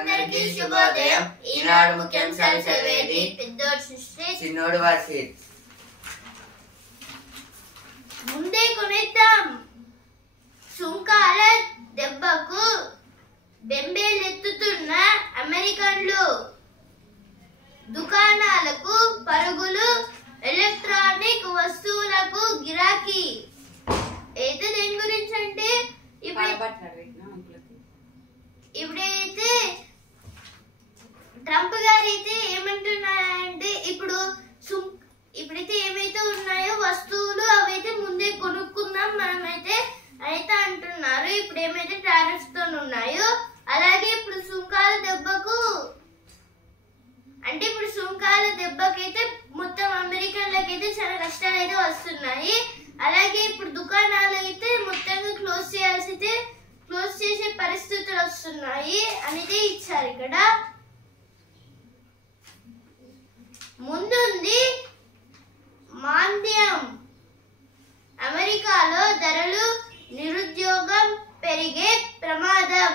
అందరికీ శుభోదయం. ఈనాడు ముఖ్యాంశాలు చదివేది పెద్దోడు సృష్టి, చిన్నోడు వర్షిత్. ముందే కొనేద్దాం. సుంకాల దెబ్బకు బెంబేలెత్తుతున్న అమెరికన్లు, దుకాణాలకు పరుగులు, ఎలక్ట్రానిక్ వస్తువులకు గిరాకీ. అయితే దేని గురించి అంటే ఇప్పుడైతే ట్రంప్ గారు అయితే ఏమంటున్నారంటే ఇప్పుడైతే ఏమైతే ఉన్నాయో వస్తువులు అవైతే ముందే కొనుక్కుందాం మనమైతే అయితే అంటున్నారు. ఇప్పుడు ఏమైతే టారిఫ్స్ తో ఉన్నాయో అలాగే ఇప్పుడు సుంకాల దెబ్బకైతే మొత్తం అమెరికన్లకైతే చాలా కష్టాలు అయితే వస్తున్నాయి. అలాగే ఇప్పుడు దుకాణాలు అయితే మొత్తంగా క్లోజ్ చేసే పరిస్థితులు వస్తున్నాయి అనేది ఇచ్చారు. ఇక్కడ ముందుంది మాంద్యం. అమెరికాలో ధరలు, నిరుద్యోగం పెరిగే ప్రమాదం.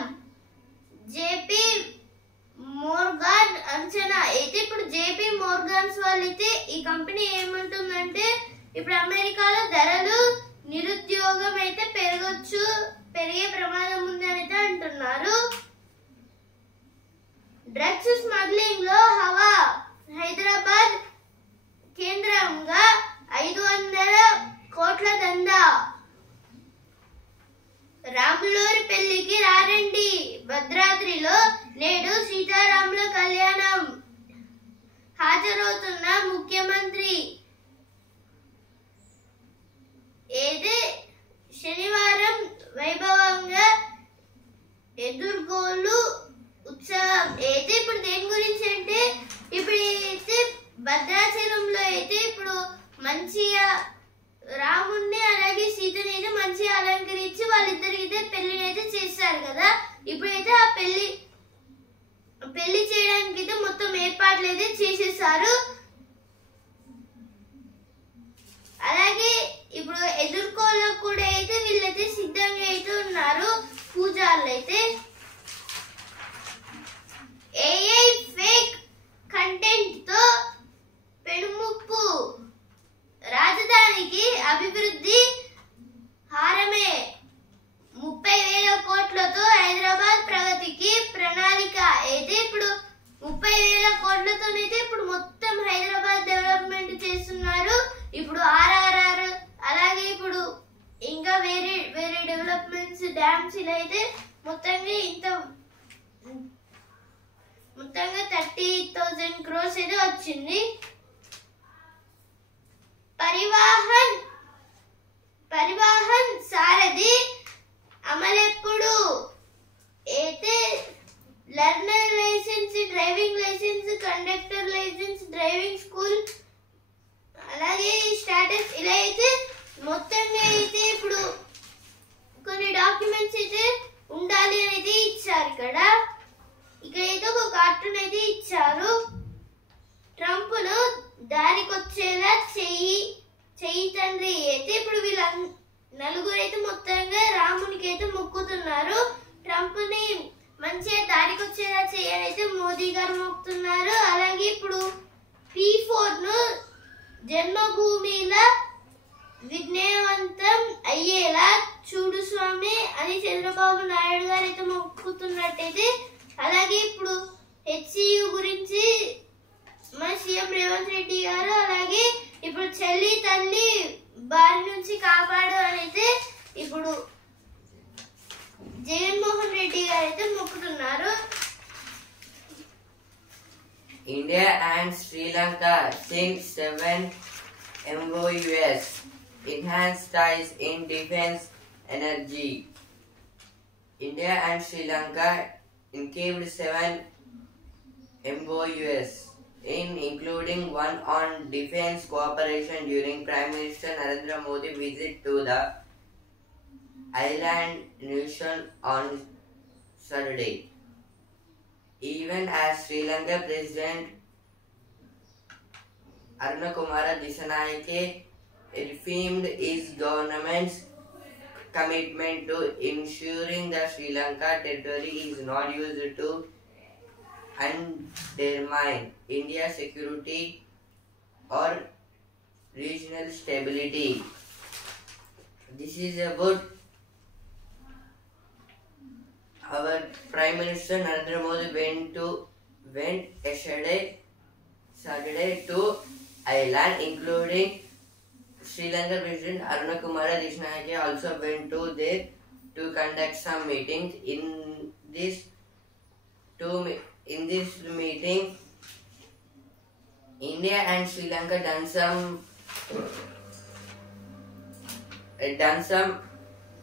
జేపీ మోర్గాన్ అంచనా. అయితే ఇప్పుడు జేపీ మోర్గాన్స్ వాళ్ళైతే ఈ కంపెనీ ఏమంటుందంటే ఇప్పుడు అమెరికాలో ధరలు, నిరుద్యోగం అయితే పెరిగే ప్రమాదం ఉంది అని అయితే అంటున్నారు. డ్రగ్స్ స్మగ్లింగ్ లో హవా. హైదరాబాద్ కేంద్రంగా 500 కోట్ల దందా. రాములూరి పెళ్లికి రారండి. భద్రాద్రిలో నేడు సీతారాముల కళ్యాణం. హాజరవుతున్న ముఖ్యమంత్రి. ఏదే శనివారం వైభవంగా ఎదుర్గోలు ఉత్సవం. అయితే ఇప్పుడు దేని గురించి అంటే ఇప్పుడైతే భద్రాచలంలో అయితే ఇప్పుడు మంచిగా రాముణ్ణి అలాగే సీతని అయితే మంచిగా అలంకరించి వాళ్ళిద్దరికి అయితే పెళ్లిని అయితే చేస్తారు కదా. ఇప్పుడైతే ఆ పెళ్లి చేయడానికి అయితే మొత్తం ఏర్పాట్లు అయితే చేసేసారు. అలాగే ఇప్పుడు ఎదుర్కోలో కూడా అయితే వీళ్ళైతే సిద్ధంగా అయితే ఉన్నారు పూజారులు అయితే. ఏఐ ఫేక్ కంటెంట్ తో పెనుముప్పు. రాజధానికి అభివృద్ధి హారమే. 30,000 కోట్లతో హైదరాబాద్ ప్రగతికి ప్రణాళిక. అయితే ఇప్పుడు 30,000 కోట్లతోనైతే ఇప్పుడు మొత్తం హైదరాబాద్ డెవలప్మెంట్ చేస్తున్నారు. ఇప్పుడు RRR అలాగే ఇప్పుడు ఇంకా వేరే డెవలప్మెంట్స్, డ్యామ్స్ ఇలా అయితే మొత్తంగా 30,000 crores అయితే వచ్చింది. పరివాహన్ సారథి అమలెప్పుడు. అయితే learner license, driving license, conductor license, driving school అలాగే స్టాటస్ ఇలా అయితే మొత్తంగా అయితే ఇప్పుడు కొన్ని డాక్యుమెంట్స్ అయితే ఉండాలి అనేది ఇచ్చారు. ఇక్కడైతే ఒక కార్టూన్ అయితే ఇచ్చారు. ట్రంప్ ను దారికొచ్చేలా చెయ్యి తండ్రి. అయితే ఇప్పుడు వీళ్ళ నలుగురు అయితే మొత్తంగా రామునికి అయితే మొక్కుతున్నారు. ట్రంప్ ని మంచిగా దారికొచ్చేలా చేయనైతే మోదీ గారు మొక్కుతున్నారు. అలాగే ఇప్పుడు P4 ను జన్మభూమిలా విజ్ఞానవంతం అయ్యేలా చూడు స్వామి అని చంద్రబాబు నాయుడు గారు అయితే మొక్కుతున్నట్టయితే. అలాగే ఇప్పుడు HCU గురించి మన సీఎం రేవంత్ రెడ్డి గారు అలాగే ఇప్పుడు చెల్లి తల్లి బారి నుంచి కాపాడు అని అయితే ఇప్పుడు జగన్మోహన్ రెడ్డి గారు అయితే మొక్కుతున్నారు. India and Sri Lanka sink 7 MOUs, enhance ties in defense energy. India and Sri Lanka inked 7 MOUs, including one on defense cooperation during Prime Minister Narendra Modi visit to the island nation on Saturday. Even as Sri Lanka President Arunakumara Dissanayake reaffirmed his government's commitment to ensuring that Sri Lanka territory is not used to undermine India's security or regional stability. This is about our Prime Minister Narendra Modi went Saturday to Ireland, including Sri Lanka President Aruna Kumara Dissanayake also went to there to conduct some meetings. In this meeting, India and Sri Lanka done some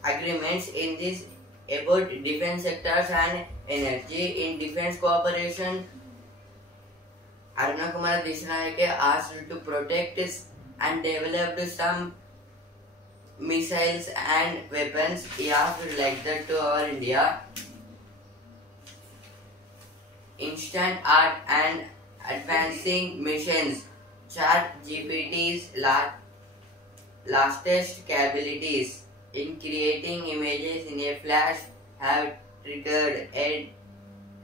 agreements in this about defense sectors and energy. In defense cooperation, Aruna Kumara Dissanayake asked to protect and develop some missiles and weapons. He asked like that to our India. Instant art and advancing missions. ChatGPT's latest capabilities in creating images in a flash have triggered a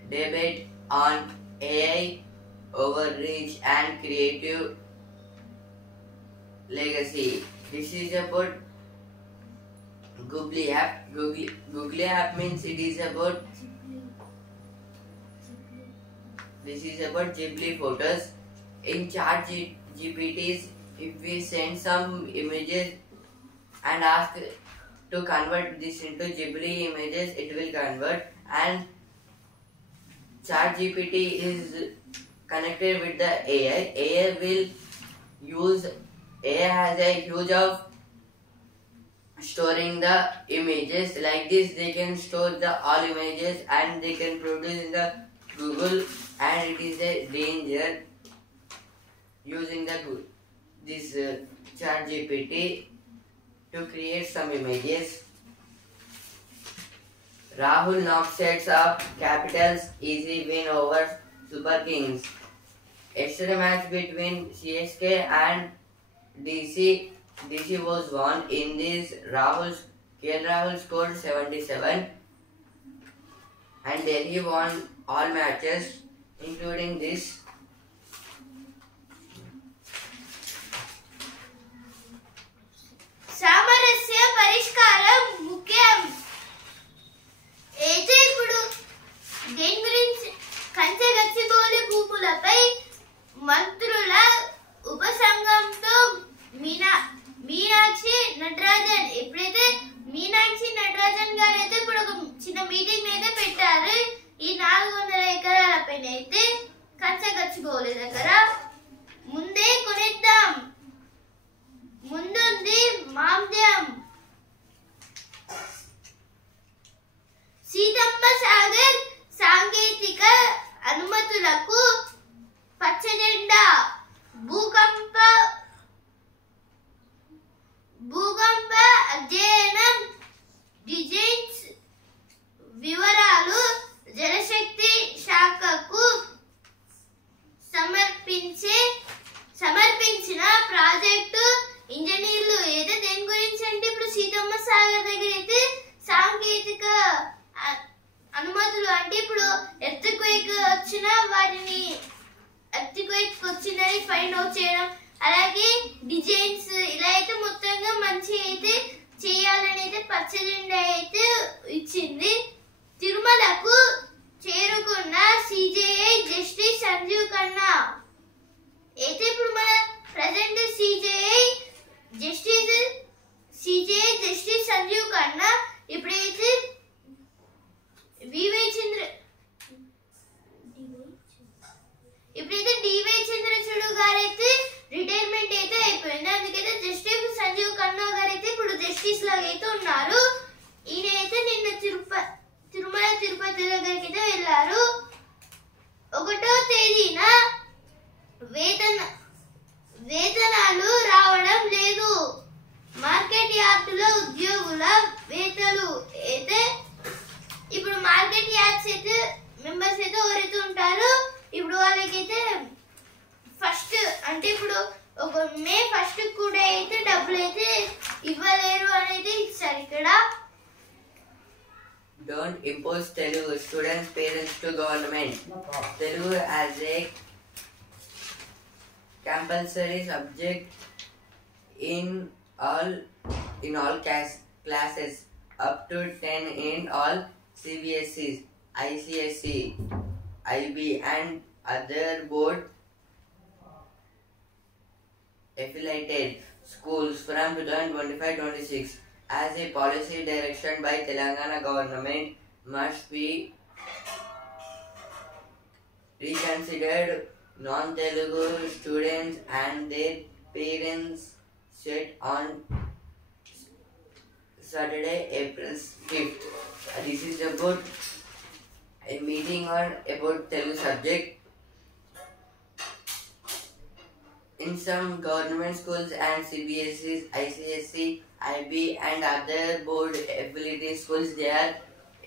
debate on AI overreach and creative legacy. This is about Googly app. Googly app means it is about this is about Ghibli photos. In ChatGPTs, if we send some images and ask to convert this into Ghibli images, it will convert. And ChatGPT is connected with the AI. AI has a huge of storing the images. Like this, they can store the all images and they can produce in the Google, and it is a danger using this ChatGPT to create some images. Rahul knocks sets up Capitals easy win over Super Kings. Yesterday match between CSK and DC was won. In this, KL Rahul scored 77 and Delhi won all matches including this. సామరస్య పరిష్కారం ముఖ్యం. అయితే ఇప్పుడు దేని గురించి కంచెగచ్చిబౌలి భూములపై మంత్రుల ఉపసంఘంతో మీనాక్షి నటరాజన్ ఎప్పుడైతే మీనాక్షి నటరాజన్ గారు అయితే ఇప్పుడు ఒక చిన్న మీటింగ్ అయితే పెట్టారు. ఈ 400 ఎకరాల పైన అయితే కంచెగచ్చిబౌలి దగ్గర ముందే కొనేద్దాం, ముందుంది మాంద్యం. సీతమ్మ సాగర్ సాంకేతిక అనుమతులకు పచ్చజెండా. భూకంప అధ్యయనం డిజైన్స్ వివరాలు జలశక్తి శాఖకు సమర్పించిన ప్రాజెక్టు ఇంజనీర్లు అయితే దేని గురించి అంటే ఇప్పుడు సీతమ్మ సాగర్ దగ్గర అయితే సాంకేతిక అనుమతులు అంటే ఇప్పుడు ఎర్త్క్వేక్ వచ్చినా వాటిని ఎర్త్క్వేక్ వచ్చిందని ఫైండ్ అవుట్ చేయడం, అలాగే డిజైన్స్ ఇలా అయితే మొత్తంగా మంచి అయితే చేయాలని అయితే పచ్చజెండా అయితే ఇచ్చింది. తిరుమలకు చేరుకున్న సిజేఐ జస్టిస్ సంజీవ్ ఖన్నా అయితే ఇప్పుడు మన present CJI Justice Sanjiv Khanna ఇప్పుడైతే డివై చంద్రచూడ్ గారైతే రిటైర్మెంట్ అయితే అయిపోయింది. అందుకైతే జస్టిస్ సంజీవ్ ఖన్నా గారు అయితే ఇప్పుడు జస్టిస్ లాగా అయితే ఉన్నారు. ఈయన అయితే నిన్న తిరుమల తిరుపతి దగ్గరికి అయితే వెళ్ళారు. 1వ తేదీన వేతనాలు రావడం లేదు. మార్కెట్ యార్డులో ఉద్యోగుల వేతనాలు అయితే ఇప్పుడు మార్కెట్ యార్డ్స్ అయితే మెంబర్స్ అయితే ఎవరైతే ఉంటారో ఇప్పుడు వాళ్ళకైతే ఫస్ట్ అంటే ఇప్పుడు ఒక మే 1 కూడా అయితే డబ్బులు అయితే ఇవ్వలేరు అనేది ఇచ్చారు. ఇక్కడ don't impose Telugu. Students, parents to government. Telugu as a compulsory subject in all classes up to 10 in all CBSEs, ICSE, IB and other board affiliated schools from 2025-26 as a policy direction by Telangana government must be reconsidered. Non-Telugu students and their parents set on Saturday, April 5th. This is about a meeting on about Telugu subject. In some government schools and CBSEs, ICSE, IB and other board affiliated schools, they are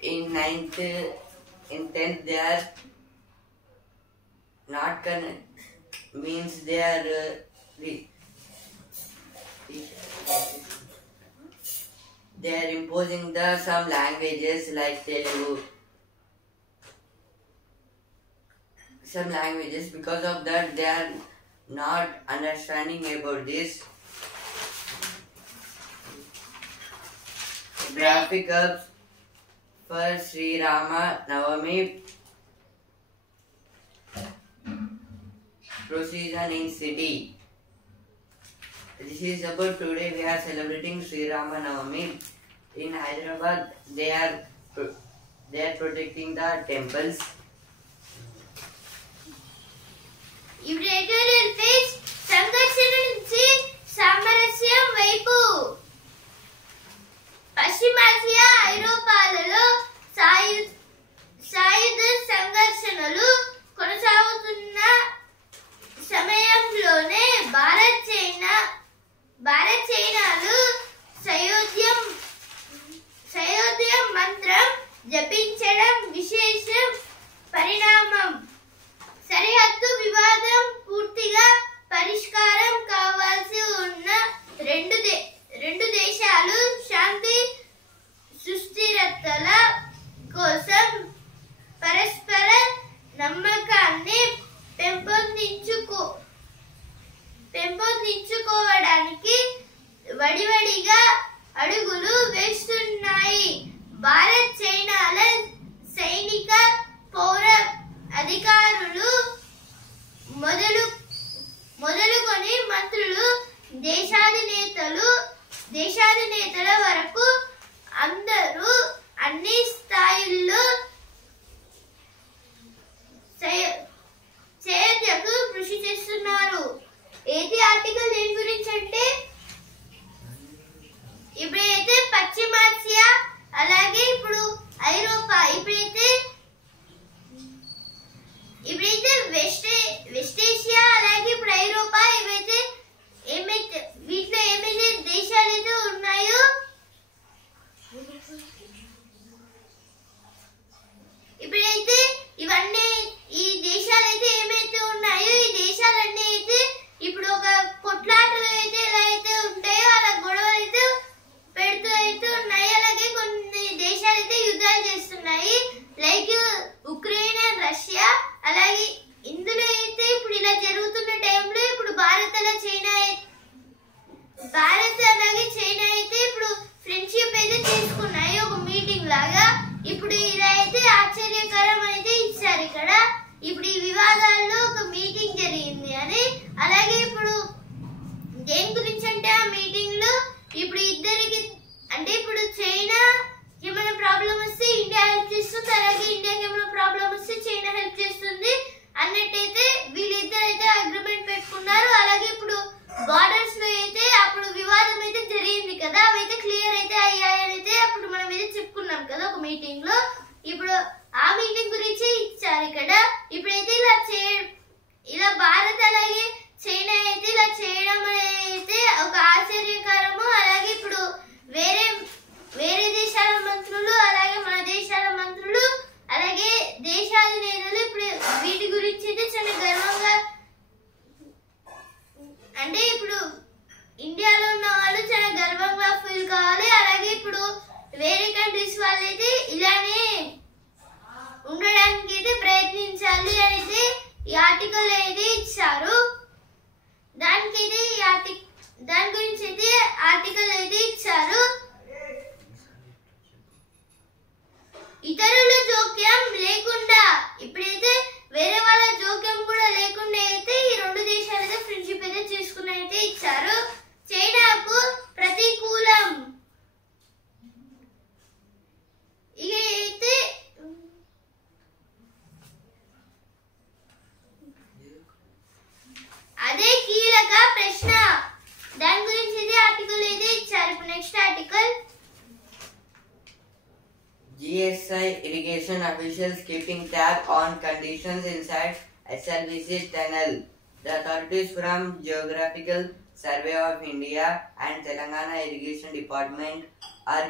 in 9th, in 10th they are not means they are they are imposing some languages like Telugu. Some languages, because of that they are not understanding about this. Traffic ups for Sri Rama Navami procession in city. This is about today we are celebrating Sri Rama Navami. In Hyderabad they are protecting the temples. United States సంఘర్షణ నుంచి సామరస్యం వైపు. పశ్చిమాసియా, ఐరోపాలలో సాయుధ సంఘర్షణలు కొనసాగుతున్న సమయంలోనే భారత్ చైనాలు సయోధ్యం మంత్రం జపించడం విశేష పరిణామం. సరిహద్దు వివాదం పూర్తిగా పరిష్కారం కావాల్సి ఉన్న రెండు దేశాలు శాంతి సుస్థిరతల కోసం పరస్పర నమ్మకాన్ని పెంపొందించుకోవడానికి వడివడిగా అడుగులు వేస్తున్నాయి. భారత్ చైనాల సైనిక పౌర అధికారులు మొదలుకొని మంత్రులు, దేశాధినేతల వరకు అందరూ అన్ని స్థాయిల్లో చర్యకు కృషి చేస్తున్నారు. ఏది ఆర్టికల్ దేని గురించి అంటే ఇప్పుడైతే పశ్చిమాసియా అలాగే ఇప్పుడు ఐరోపా, ఇప్పుడైతే వెస్ట్ ఏషియా అలాగే ఇప్పుడు ఐరోపా, ఏమైతే వీటిలో ఏమైతే దేశాలు అయితే ఉన్నాయో ఇప్పుడైతే ఇవన్నీ ఈ దేశాలు అయితే ఏమైతే ఉన్నాయో ఈ దేశాలన్నీ అయితే ఇప్పుడు ఒక కొట్లాటలు అయితే ఎలా అయితే ఉంటాయో అలా గొడవలు అయితే పెడుతూ అయితే ఉన్నాయి. అలాగే కొన్ని దేశాలు అయితే యుద్ధాలు చేస్తున్నాయి, లైక్ ఉక్రెయిన్ అండ్ రష్యా. అలాగే ఇందులో అయితే ఇప్పుడు ఇలా జరుగుతున్న టైంలో ఇప్పుడు భారత్ అలాగే చైనా అయితే ఇప్పుడు ఫ్రెండ్షిప్ అయితే తీసుకున్నాయి ఒక మీటింగ్ లాగా. ఇప్పుడు ఇలా అయితే ఆశ్చర్యకరం అయితే ఇచ్చారు ఇక్కడ. ఇప్పుడు ఈ వివాదాల్లో ఒక మీటింగ్ జరిగింది అని. అలాగే ఇప్పుడు దేని గురించి అంటే ఆ మీటింగ్ లో ఇప్పుడు ఇద్దరికి అంటే ఇప్పుడు చైనా ఏమైనా ప్రాబ్లం వస్తే ఇండియా హెల్ప్ చేస్తుంది, అలాగే ఇండియాకి ఏమైనా ప్రాబ్లం వస్తే చైనా హెల్ప్ చేస్తుంది అన్నట్టయితే వీళ్ళిద్దరైతే అగ్రిమెంట్ పెట్టుకున్నారు. అలాగే ఇప్పుడు బార్డర్స్ లో అయితే అప్పుడు వివాదం అయితే జరిగింది కదా, అవైతే క్లియర్ అయితే అయ్యాయని అయితే అప్పుడు మనం అయితే చెప్పుకున్నాం కదా ఒక మీటింగ్ లో. ఇప్పుడు ఆ మీటింగ్ గురించి ఇచ్చారు ఇక్కడ. ఇప్పుడైతే ఇలా భారత్ అలాగే చైనా అయితే ఇలా చేయడం అయితే ఒక ఆశ్చర్యకరము. అలాగే ఇప్పుడు వేరే దేశాల మంత్రులు అలాగే మన దేశాల మంత్రులు అలాగే దేశాధినేతలు ఇప్పుడు వీటి గురించి అయితే చాలా గర్వంగా, అంటే ఇప్పుడు ఇండియాలో ఉన్న వాళ్ళు చాలా గర్వంగా ఫీల్ కావాలి. అలాగే ఇప్పుడు వేరే కంట్రీస్ వాళ్ళైతే ఇలానే ఈ ఆర్టికల్ అయితే ఇచ్చారు. దాని గురించి అయితే ఆర్టికల్ అయితే ఇచ్చారు. ఇతరుల జోక్యం లేకుండా, ఇప్పుడైతే వేరే వాళ్ళ జోక్యం కూడా లేకుండా అయితే ఈ రెండు దేశాలైతే ఫ్రెండ్షిప్ అయితే చేసుకుని అయితే ఇచ్చారు. చైనాకు ప్రతికూలం. ఇక అయితే అదే కీలక ప్రశ్న. దాని గురించి ఇది ఆర్టికల్ అయితే ఇచ్చారు. ఇప్పుడు next article. GSI irrigation officials keeping tab on conditions inside SLBC tunnel. The authorities from Geographical Survey of India and Telangana Irrigation Department are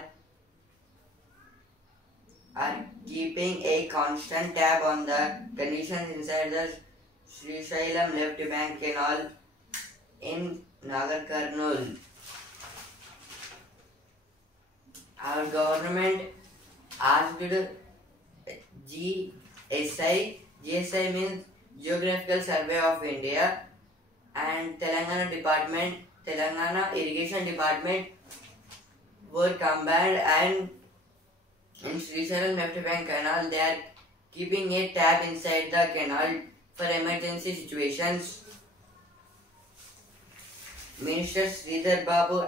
keeping a constant tab on the conditions inside the Srisailam left bank canal in Nagar Kurnool. Our government asked GSI means Geographical Survey of India and Telangana Irrigation Department were combined, and in Srisailam left bank canal they are keeping a tab inside the canal for emergency situations. Minister Sridhar Babu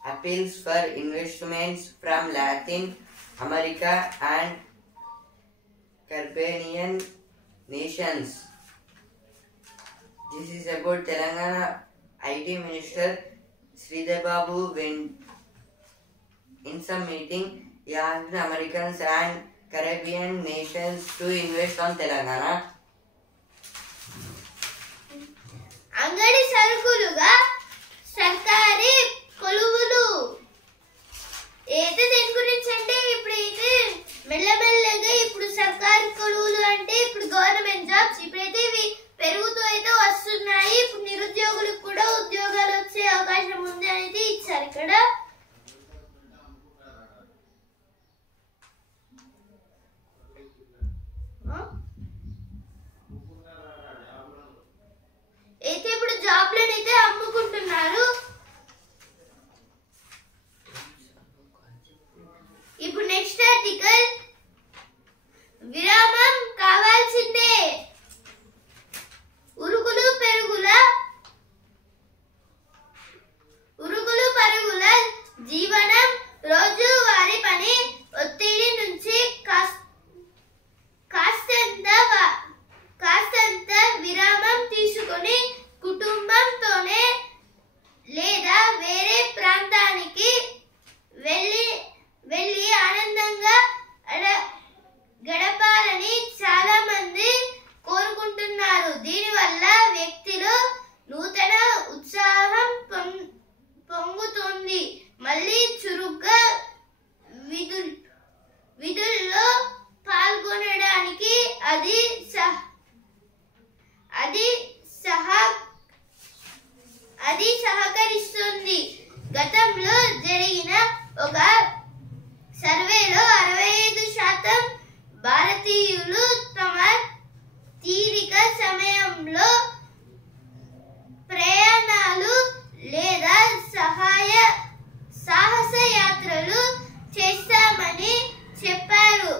appeals for investments from Latin America and Caribbean nations. This is about Telangana IT Minister Sridhar Babu when in some meeting he asked Americans and Caribbean nations to invest on Telangana. అంగడి సరుకులుగా సర్కారీ కొలువులు. అయితే దేని గురించి అంటే ఇప్పుడైతే మెల్లమెల్లగా ఇప్పుడు సర్కారీ కొలువులు అంటే ఇప్పుడు గవర్నమెంట్ జాబ్స్ ఇప్పుడైతే ఇవి పెరుగుతూ అయితే వస్తున్నాయి. ఇప్పుడు నిరుద్యోగులకు కూడా ఉద్యోగాలు వచ్చే అవకాశం ఉంది అనేది ఇచ్చారు ఇక్కడ. అయితే ఇప్పుడు జాబ్లను అయితే అమ్ముకుంటున్నారు. ఇప్పుడు నెక్స్ట్ ఆర్టికల్. విరామం కావాల్సిందే. ఉరుకులు పరుగుల జీవనం, రోజు వారి పని ఒత్తిడి నుంచి కాస్తంత విరామం తీసుకొని కుటుంబంతోనే లేదా వేరే ప్రాంతానికి వెళ్ళి ఆనందంగా గడపాలని చాలా మంది కోరుకుంటున్నారు. దీనివల్ల వ్యక్తిలో నూతన ఉత్సాహం పొంగుతుంది. మళ్ళీ చురుగ్గా విధుల్లో పాల్గొనడానికి అది సహకరిస్తుంది. గతంలో జరిగిన ఒక సర్వేలో 65% భారతీయులు తమ తీరిక సమయంలో ప్రయాణాలు లేదా సాహస యాత్రలు చేస్తామని చెప్పారు.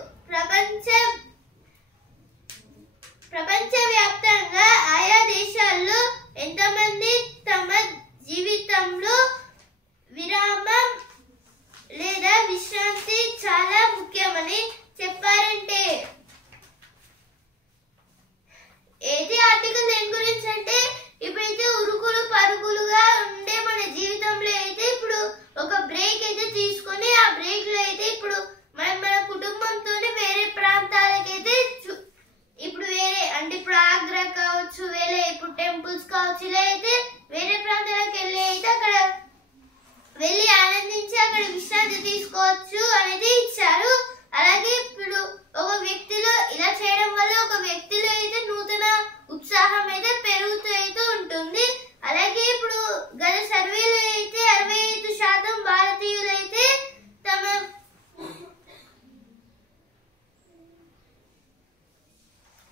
ప్రపంచవ్యాప్తంగా ఆయా దేశాల్లో ఎంతమంది తమ జీవితంలో విరామం లేదా విశ్రాంతి చాలా ముఖ్యమని చెప్పారంటే. ఏది ఆర్టికల్ దేని గురించి అంటే ఇప్పుడైతే ఉరుకులు పరుగులుగా ఉండే మన జీవితంలో అయితే ఇప్పుడు ఒక బ్రేక్ అయితే తీసుకొని ఆ బ్రేక్ లో అయితే ఇప్పుడు మన కుటుంబంతోనే వేరే ప్రాంతాలకైతే ఇప్పుడు వేరే అంటే ఇప్పుడు ఆగ్రా కావచ్చు, వేరే ఇప్పుడు టెంపుల్స్ కావచ్చు, ఇలా అయితే వేరే ప్రాంతాలకు వెళ్ళి అయితే అక్కడ వెళ్ళి ఆనందించి అక్కడ విశ్రాంతి తీసుకోవచ్చు అనేది ఇచ్చారు. అలాగే ఇప్పుడు ఒక వ్యక్తిలో ఇలా చేయడం వల్ల ఒక వ్యక్తిలో అయితే నూతన ఉత్సాహం అయితే పెరుగుతూ అయితే ఉంటుంది. అలాగే ఇప్పుడు గత సర్వేలో అయితే 65% భారతీయులు అయితే తమ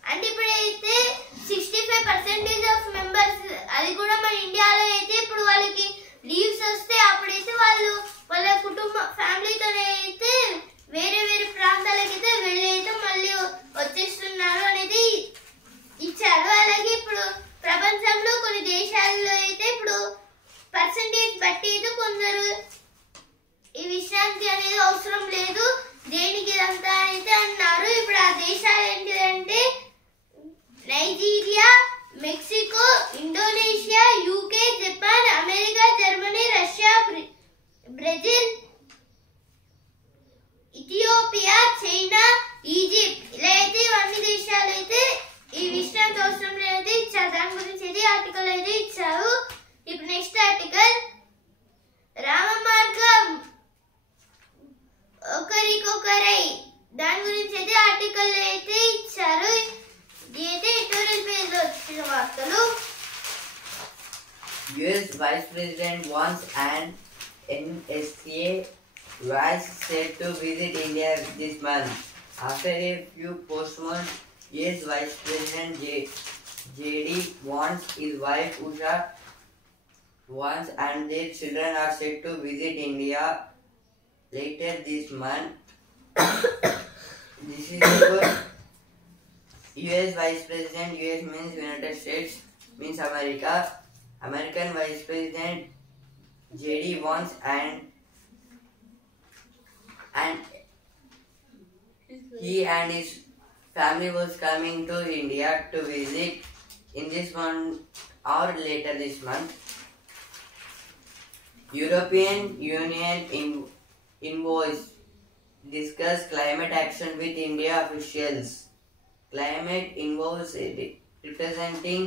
అంటే ఇప్పుడైతే 60 ఫ్యామిలీతో అయితే వేరే వేరే ప్రాంతాలకైతే వెళ్ళి అయితే మళ్ళీ వచ్చేస్తున్నారు అనేది ఇచ్చారు. అలాగే ఇప్పుడు ప్రపంచంలో కొన్ని దేశాల్లో అయితే ఇప్పుడు పర్సంటేజ్ బట్టి అయితే కొందరు ఈ విశ్రాంతి అనేది అవసరం లేదు దేనికి ఇదంతా అయితే అన్నారు. ఇప్పుడు ఆ దేశాలు ఏంటిదంటే Nigeria, Mexico, Indonesia, UK, Japan, America, Germany, Russia, Brazil, Ethiopia, China, Egypt ఇలా అయితే ఇవన్నీ దేశాలు అయితే ఈ విశ్రాంతి అవసరం లేదైతే ఇచ్చారు. దాని గురించి అయితే ఆర్టికల్ అయితే ఇచ్చారు. ఇప్పుడు నెక్స్ట్ ఆర్టికల్ రామ మార్గం ఒకరికొకరై దాని గురించి అయితే ఆర్టికల్ అయితే ఇచ్చారు. ఇది అయితే ఎడిటోరియల్ పేజ్ లో వచ్చిన వార్తలు. US Vice President wants an NSA was set to visit India this month. After a few postpones, US Vice President JD Vance, his wife Usha Vance and their children are set to visit India later this month. This is about US Vice President. US means United States, means America. American Vice President JD Vance and he and his family was coming to India to visit in this month or later this month. European Union envoys discuss climate action with India officials. Climate envoys representing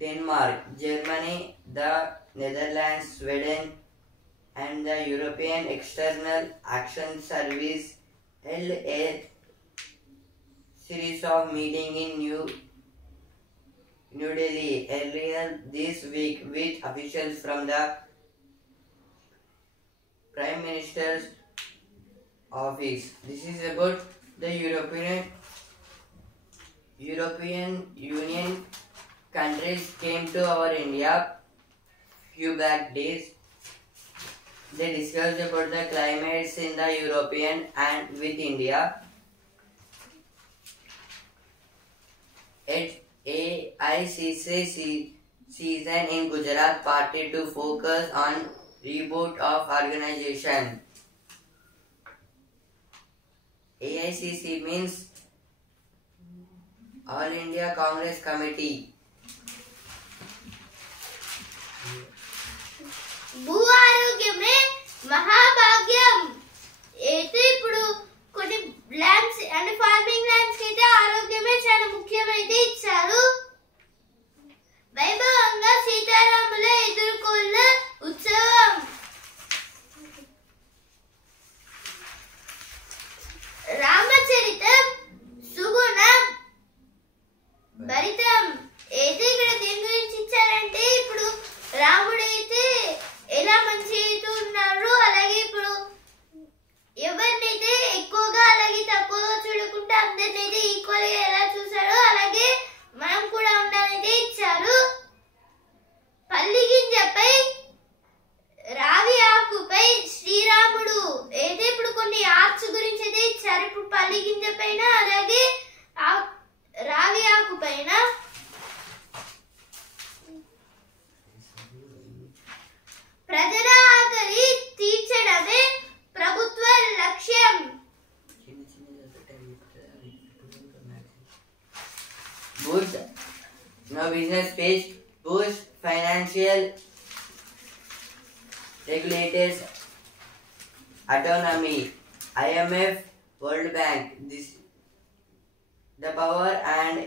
Denmark, Germany, the Netherlands, Sweden, and the European External Action Service held a series of meetings in New Delhi earlier this week with officials from the Prime Minister's office. This is about the European Union countries came to our India few back days. They discussed about the climates in the European and with India. At AICC season in Gujarat party to focus on reboot of organization. AICC means All India Congress Committee. భూ ఆరోగ్యమే మహాభాగ్యం. అయితే ఇప్పుడు కొన్ని lands అంటే farming lands కి అయితే ఆరోగ్యమే చాలా ముఖ్యమైతే ఇచ్చారు. వైభవంగా సీతారాముల ఎదుర్కోళ్ళ ఉత్సవం. రామచరితం సుగుణ భరితం. అయితే ఇక్కడ దేని గురించి ఇచ్చారంటే ఇప్పుడు రాముడైతే ఎలా మంచి అయితే ఉన్నాడు అలాగే ఇప్పుడు ఎవరినైతే ఎక్కువగా అలాగే తక్కువగా చూడకుండా అందరిని అయితే ఈక్వల్ గా ఎలా చూసాడో అలాగే మనం కూడా ఉండాలైతే ఇచ్చారు. పల్లి గింజపై రావి ఆకుపై శ్రీరాముడు అయితే ఇప్పుడు కొన్ని ఆర్ట్స్ గురించి అయితే ఇచ్చారు. ఇప్పుడు పల్లి గింజ పైన అలాగే రావి ఆకు పైన ప్రజల ఆకలి తీర్చడమే ప్రభుత్వ లక్ష్యం. Boost no business page. Boost financial regulators autonomy. IMF, World Bank. The power and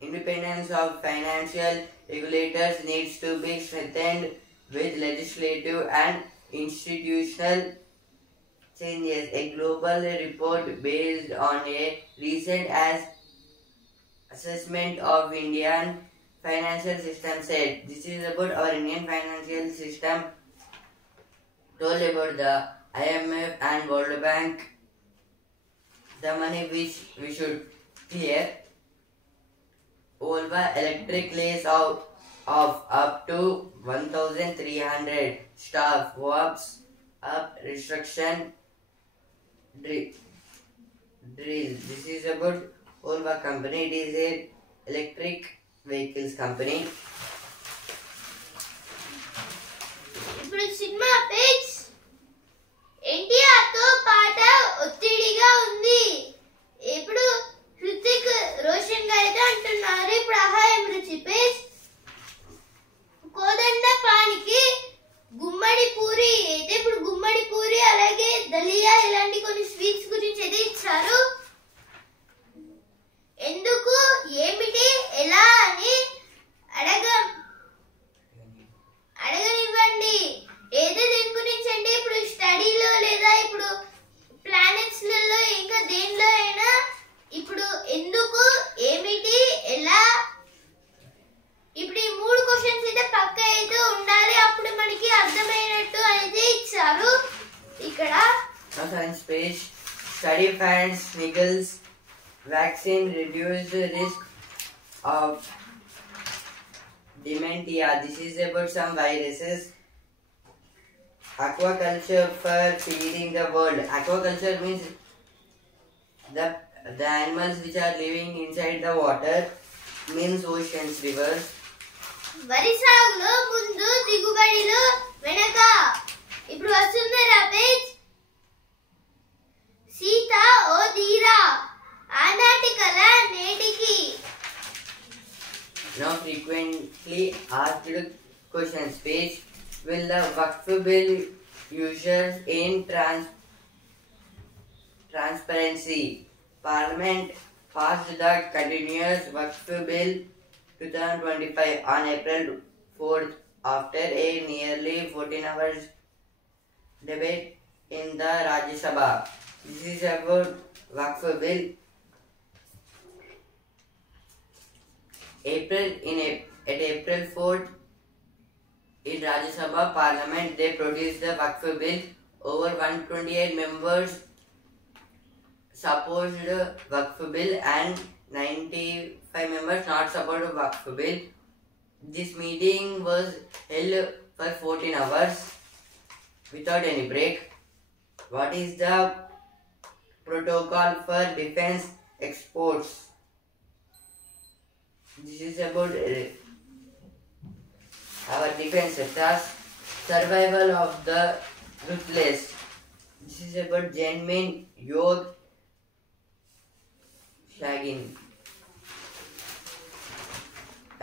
independence of financial regulators needs to be strengthened with legislative and institutional changes. A global report based on a recent assessment of Indian financial system said. This is about our Indian financial system. Told about the IMF and World Bank. The money which we should clear over electric lease of up to 1,300 staff works up restriction drill. This is about Volvo company. It is a electric vehicles company. ఇప్పుడు cinema page NTR తో పాట ఒత్తిడిగా ఉంది. ఇప్పుడు హృతిక్ రోషన్ గారితో అంటున్నారు. ఇప్పుడు ఆహాయం రుచి పేజ్ కోదండ పానికి గుమ్మడి పూరి అయితే ఇప్పుడు గుమ్మడి పూరి అలాగే దలియా ఇలాంటి కొన్ని స్వీట్స్ గురించి అయితే ఇచ్చారు. ఎందుకు ఏమిటి ఎలా అని అడగనివ్వండి. ఏదో దీని గురించి అండి ఇప్పుడు స్టడీలో లేదా ఇప్పుడు ప్లానెట్స్ లలో ఇంకా దేనిలో అయినా ఇప్పుడు ఎందుకు ఏమిటి ఎలా ఇప్పుడు ఈ మూడు క్వశ్చన్స్ అయితే పక్క అయితే ఉండాలి. అప్పుడు మనకి అర్థమైనట్టు అయితే ఇచ్చారు. ఇక్కడ Science page. Study finds Niggles vaccine reduced the risk of dementia. This is about some viruses. Aquaculture for feeding the world. Aquaculture means the animals which are living inside the water, means oceans, rivers. వరి సాగులో ముందు దిగుబడిలో వెనక. ఇప్పుడు వస్తుందా page Sita ఓ ధీరా ఆనాటి కళ నేటికి. Now frequently asked questions page. Will the Waqf bill users in transparency? Parliament passed the continuous Waqf bill 2025 on April 4th after a nearly 14 hours debate in the Rajya Sabha. This is about Waqf bill. At April 4th in Rajya Sabha Parliament, they produced the Waqf bill. Over 128 members supported Waqf bill and 95 members not supported Waqf bill. This meeting was held for 14 hours without any break. What is the protocol for defense exports? This is about our defense sectors. Survival of the ruthless. This is about Janmin Yog Shagin.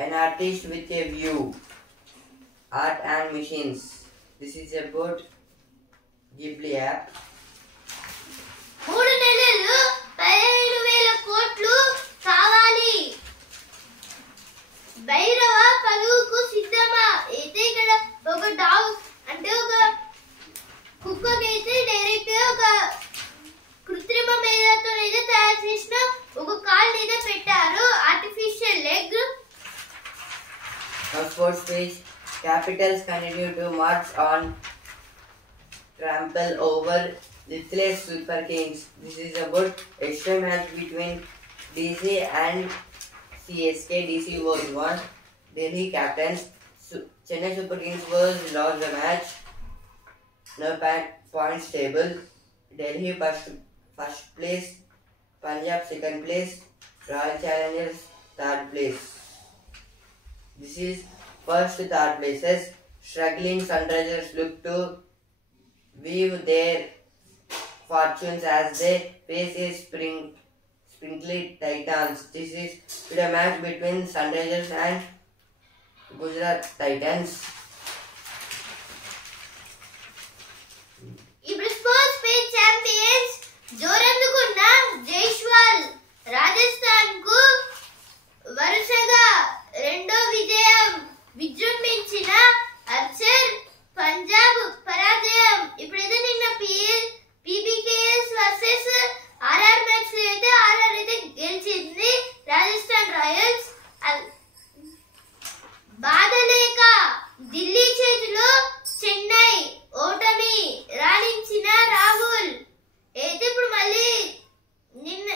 An artist with a view. Art and machines. This is about Ghibli app. 3 నెలలు 15,000 కోట్లు కావాలి. భైరవ పలువుకు సిద్ధమా. అయితే ఇక్కడ ఒక dog అంటే ఒక కుక్కకైతే direct ఒక కృత్రిమ మేధతో అయితే తయారు చేసిన ఒక కాల్ అయితే పెట్టారు. Artificial leg. Sports page. Capitals continue to march on trample over Littlest Super Kings. This is about extra match between DC and CSK. DC was won. Delhi captains. Chennai Super Kings was lost the match. No points table. Delhi first place. Punjab second place. Royal Challengers third place. This is first third places. Struggling Sunrisers look to weave their fortunes as they face a sprinkly Titans. This is a match between Sunrisers and Gujarat Titans. ఇప్పుడు sports page champions జోరందుకున్న జైస్వాల్ రాజస్థాన్ కు వరుసగా రెండో విజయం విజృంభించిన Archer Punjab పరాజయం. ఇప్పుడైతే నిన్న PBKS versus RR match అయితే ఆర్ఆర్ అయితే గెలిచింది రాజస్థాన్ రాయల్స్. బాధలేక ఢిల్లీ చేతిలో చెన్నై ఓటమి రాణించిన రాహుల్ అయితే ఇప్పుడు మళ్ళీ నిన్న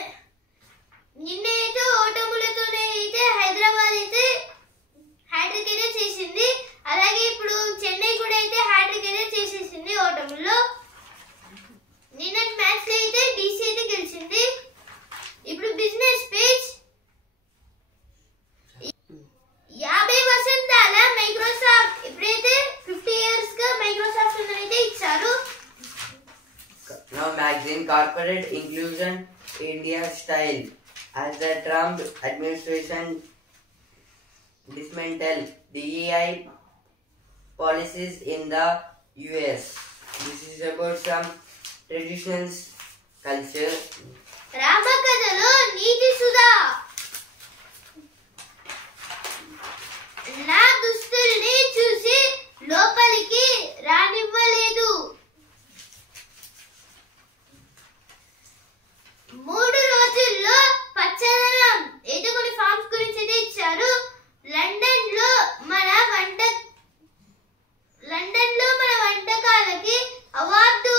corporate inclusion India style as the Trump administration dismantled DEI policies in the US. This is about some traditions, culture. రామకథలో నీతి సుధా. నా దుస్తుల్ని చూసి లోపలికి రానివ్వలేదు. 3 రోజుల్లో పచ్చదనం ఏదో కొన్ని ఫార్మ్స్ గురించి అయితే ఇచ్చారు. లండన్ లో మన వంటకాలకి award.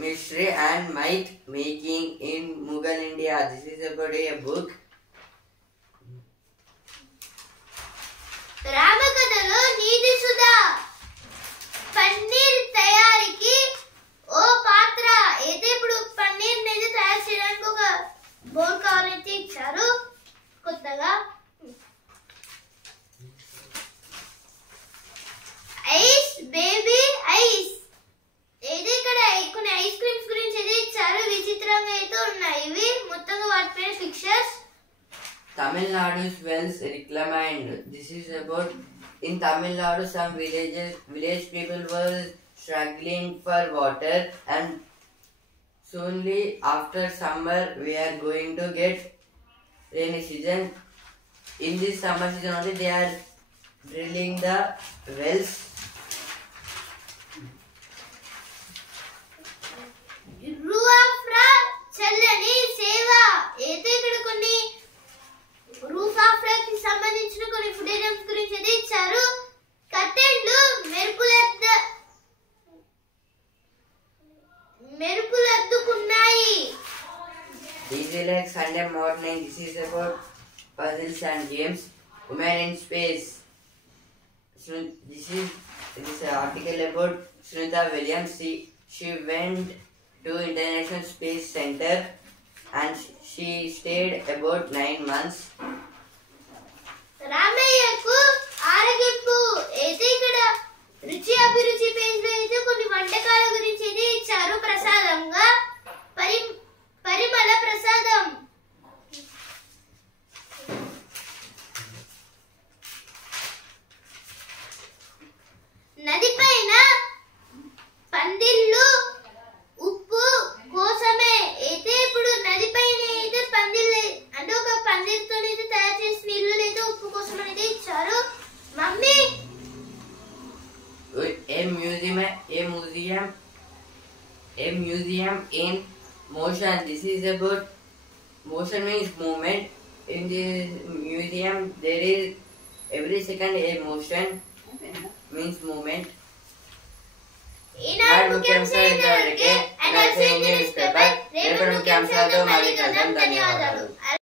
Mystery and myth making in Mughal India. This is about a book. రామకథలో నీతి సుధా. పన్నీర్ తయారీకి ఓ పాత్ర అయితే ఇప్పుడు పన్నీర్ అనేది తయారు చేయడానికి ఒక బౌల్ కావాలైతే ఇచ్చారు కొత్తగా. ఐస్ బేబీ ఐస్ ఏది ఇక్కడ కొన్ని ఐస్ క్రీమ్స్ గురించి అయితే ఇచ్చారు. విచిత్రంగా అయితే ఉన్నాయి ఇవి. మొత్తంగా వాటిపైన pictures. Tamil Nadu's wells reclaimed. This is about in Tamil Nadu some village people were struggling for water, and soonly after summer we are going to get rainy season. In this summer season only they are drilling the wells. రూఫ్రా చల్లని సేవ అయితే ఇక్కడ కొన్ని రూఫ్రాకి సంబంధించిన కొన్ని food items గురించి అయితే ఇచ్చారు. కట్టెళ్ళు మెరుపులద్దుకున్నాయి. Easy like Sunday morning. This is about puzzles and games. Women in space. So this article about Sunita Williams. She went to International Space Center and she stayed about 9 months. రామయ్యకు ఆరగింపు అయితే ఇక్కడ రుచి అభిరుచి page లో అయితే కొన్ని వంటకాల గురించి అయితే ఇచ్చారు. ప్రసాదంగా పరిమళ ప్రసాదం. నదిపైన పందిళ్ళు ఉప్పు కోసమే అయితే ఇప్పుడు నదిపైన అయితే పందిళ్ళు అంటే ఒక పందిరితో అయితే తయారు చేసిన ఇల్లు అయితే ఉప్పు కోసం అయితే ఇచ్చారు. Mummy A museum in motion. This is about motion means movement. In this museum there is every second a motion means movement. ఈనాడు ముఖ్యాంశాలు ఇంతవరకే. న్యూస్ పేపర్ రేపటి ముఖ్యాంశాలతో మళ్ళీ కలుద్దాం. ధన్యవాదాలు.